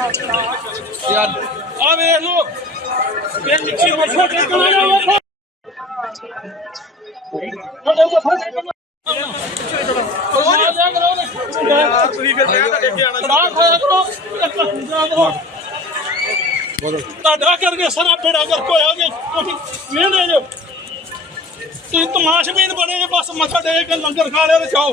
ਯਾਰ ਆ ਵੇਖ ਲੋ ਇਹ ਮਿੱਠੀ ਮੱਛਾ ਟੇਕਣਾ ਜਾਵੇ ਤੁਹਾਡਾ ਕਰਕੇ ਸਾਰਾ ਬੇੜਾ ਕਰ ਹੋਇਆ ਕਿ ਤੁਸੀਂ ਵੇਹਦੇ ਜੋ ਤੁਸੀਂ ਤਮਾਸ਼ਬੀਨ ਬਣੇ ਜੇ ਬਸ ਮੱਥਾ ਟੇਕ ਕੇ ਲੰਗਰ ਖਾ ਲਿਆ ਤੇ ਜਾਓ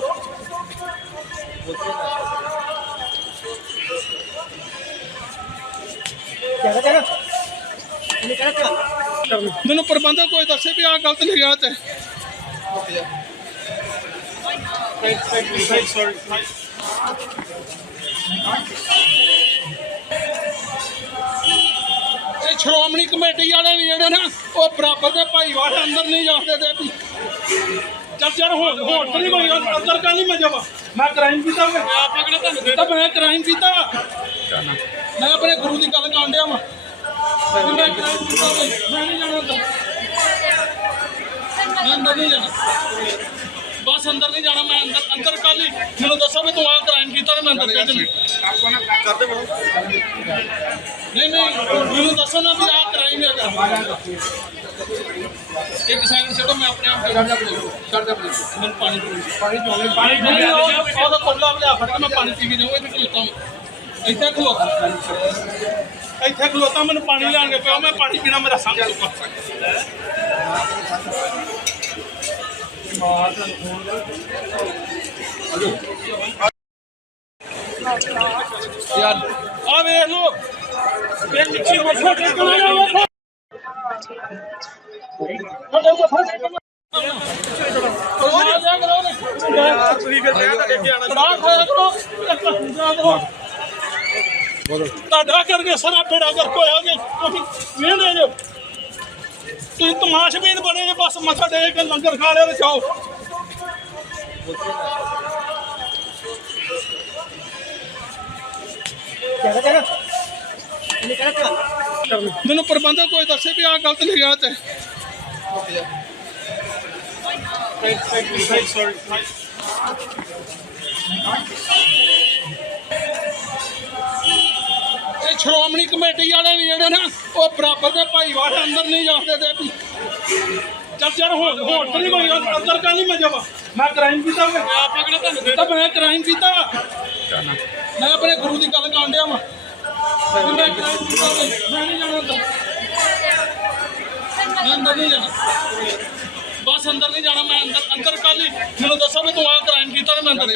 ਮੈਨੂੰ ਪ੍ਰਬੰਧਕ ਕੋਈ ਦੱਸੇ ਵੀ ਆ ਗਲਤ ਲਿਖਿਆ ਤੇ। ਇਹ ਸ਼੍ਰੋਮਣੀ ਕਮੇਟੀ ਵਾਲੇ ਵੀ ਜਿਹੜੇ ਨਾ ਉਹ ਬਰਾਬਰ ਦੇ ਭਾਈਵਾਲ ਅੰਦਰ ਨਹੀਂ ਜਾਂਦੇ ਤੇ ਵੀ। ਚੱਲ ਚੱਲ ਹੁਣ ਹੁਣ ਤਾਂ ਨਹੀਂ ਗੱਲ, ਅੰਦਰ ਕਾਲੀ ਮੈਂ ਜਾਵਾਂ? ਮੈਂ ਕ੍ਰਾਈਮ ਕੀਤਾ ਮੈਂ ਆਪ ਅਗਲੇ ਤੁਹਾਨੂੰ ਦੇ ਤਾਂ ਮੈਂ ਕ੍ਰਾਈਮ ਕੀਤਾ ਵਾ। ਮੈਂ ਆਪਣੇ ਗੁਰੂ ਦੀ ਗੱਲ ਕਰਨ ਡਿਆ ਵਾਂ। ਵੀ ਮੈਂ ਨਹੀਂ ਜਾਣਾ ਅੰਦਰ ਮੈਂ ਅੰਦਰ ਨਹੀਂ ਜਾਣਾ। ਬਸ ਅੰਦਰ ਨਹੀਂ ਜਾਣਾ ਮੈਂ ਅੰਦਰ ਅੰਦਰ ਕਾਲੀ ਮੈਨੂੰ ਦੱਸੋ ਵੀ ਤੂੰ ਆਹ ਕ੍ਰਾਈਮ ਕੀਤਾ ਤੇ ਮੈਂ ਅੰਦਰ ਕਹਿ ਦਿੰਦਾ ਨਹੀਂ ਨਹੀਂ ਮੈਨੂੰ ਦੱਸੋ ਨਾ ਵੀ ਆਹ ਕ੍ਰਾਈਮ ਹੈਗਾ। ਇੱਕ ਸੈਕਿੰਡ ਛੱਡੋ ਮੈਂ ਆਪਣੇ ਆਪ ਛੱਡ ਜਾ ਛੱਡ ਜਾ ਮੈਨੂੰ ਪਾਣੀ ਪੀ ਪਾਣੀ ਪੀਉਣੇ ਪਾਣੀ ਪੀ ਉਹਦਾ ਕੋਲਾ ਲਿਆ ਫੜ ਕੇ ਮੈਂ ਪਾਣੀ ਪੀ ਕੇ ਜਾਊਂਗਾ ਇੱਥੇ ਖਲੋਤਾ ਮੈਂ ਇੱਥੇ ਖਲੋਤਾ ਇੱਥੇ ਖਲੋਤਾ ਮੈਨੂੰ ਪਾਣੀ ਲੈਣ ਕੇ ਪਿਆ ਮੈਂ ਪਾਣੀ ਪੀਣਾ ਮੇਰਾ ਸੰਗ ਚੁੱਕਾ ਯਾਰ ਆ ਵੇਖ ਲੋ ਇਹ ਮਿੱਠੀ ਮੱਛਾ ਟੇਕਣਾ ਜਾਵੇ ਤੁਹਾਡਾ ਕਰਕੇ ਸਾਰਾ ਬੇੜਾ ਕਰ ਹੋਇਆ ਕਿ ਤੁਸੀਂ ਵੇਹਦੇ ਜੋ। ਤੁਸੀਂ ਤਮਾਸ਼ਬੀਨ ਬਣੇ ਜੇ ਬਸ ਮੱਥਾ ਟੇਕ ਕੇ ਲੰਗਰ ਖਾ ਲਿਆ ਤੇ ਜਾਓ। ਮੈਨੂੰ ਪ੍ਰਬੰਧਕ ਕੋਈ ਦੱਸੇ ਵੀ ਆ ਗਲਤ ਲਿਖਿਆ ਤੇ। ਇਹ ਸ਼੍ਰੋਮਣੀ ਕਮੇਟੀ ਵਾਲੇ ਵੀ ਜਿਹੜੇ ਨਾ ਉਹ ਬਰਾਬਰ ਦੇ ਭਾਈਵਾਲ ਅੰਦਰ ਨਹੀਂ ਜਾਂਦੇ ਤੇ ਵੀ ਚੱਲ ਚੱਲ ਹੁਣ ਹੁਣ ਤਾਂ ਨਹੀਂ ਕੋਈ ਗੱਲ, ਅੰਦਰ ਕਾਲੀ ਮੈਂ ਜਾਵਾਂ? ਮੈਂ ਕ੍ਰਾਈਮ ਕੀਤਾ ਮੈਂ ਆਪ ਅਗਲੇ ਤੁਹਾਨੂੰ ਦੇ ਮੈਂ ਕ੍ਰਾਈਮ ਕੀਤਾ ਵਾ। ਮੈਂ ਆਪਣੇ ਗੁਰੂ ਦੀ ਗੱਲ ਕਰਨ ਡਿਆ ਵਾਂ। ਮੈਂ crime ਕੀਤਾ ਵਾ। ਮੈਂ ਨਹੀਂ ਜਾਣਾ ਅੰਦਰ। ਮੈਂ ਅੰਦਰ ਨਹੀਂ ਜਾਣਾ। ਬਸ ਅੰਦਰ ਨਹੀਂ ਜਾਣਾ ਮੈਂ ਅੰਦਰ ਅੰਦਰ ਹੀ ਮੈਨੂੰ ਦੱਸੋ ਵੀ ਤੂੰ ਆਹ ਕ੍ਰਾਈਮ ਕੀਤਾ ਤੇ ਮੈਂ ਅੰਦਰ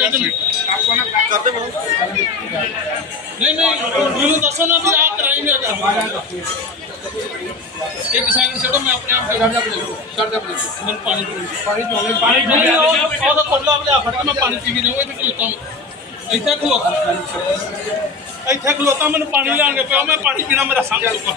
ਕਹਿ ਦਿੰਦਾ ਨਹੀਂ ਨਹੀਂ ਮੈਨੂੰ ਦੱਸੋ ਨਾ ਵੀ ਆਹ ਕ੍ਰਾਈਮ ਹੈਗਾ। ਇੱਕ ਸੈਕਿੰਡ ਛੱਡੋ ਮੈਂ ਆਪਣੇ ਆਪ ਛੱਡ ਜਾ ਛੱਡ ਜਾ ਮੈਨੂੰ ਪਾਣੀ ਪੀ ਪਾਣੀ ਪੀਉਣੇ ਪਾਣੀ ਪੀ ਉਹਦਾ ਕੋਲਾ ਲਿਆ ਫੜ ਕੇ ਮੈਂ ਪਾਣੀ ਪੀ ਕੇ ਜਾਊਂਗਾ ਇੱਥੇ ਖਲੋਤਾ ਮੈਂ ਇੱਥੇ ਖਲੋਤਾ ਇੱਥੇ ਖਲੋਤਾ ਮੈਨੂੰ ਪਾਣੀ ਲੈਣ ਕੇ ਪਿਆ ਮੈਂ ਪਾਣੀ ਪੀਣਾ ਮੇਰਾ ਸੰਗ ਚੁੱਕਾ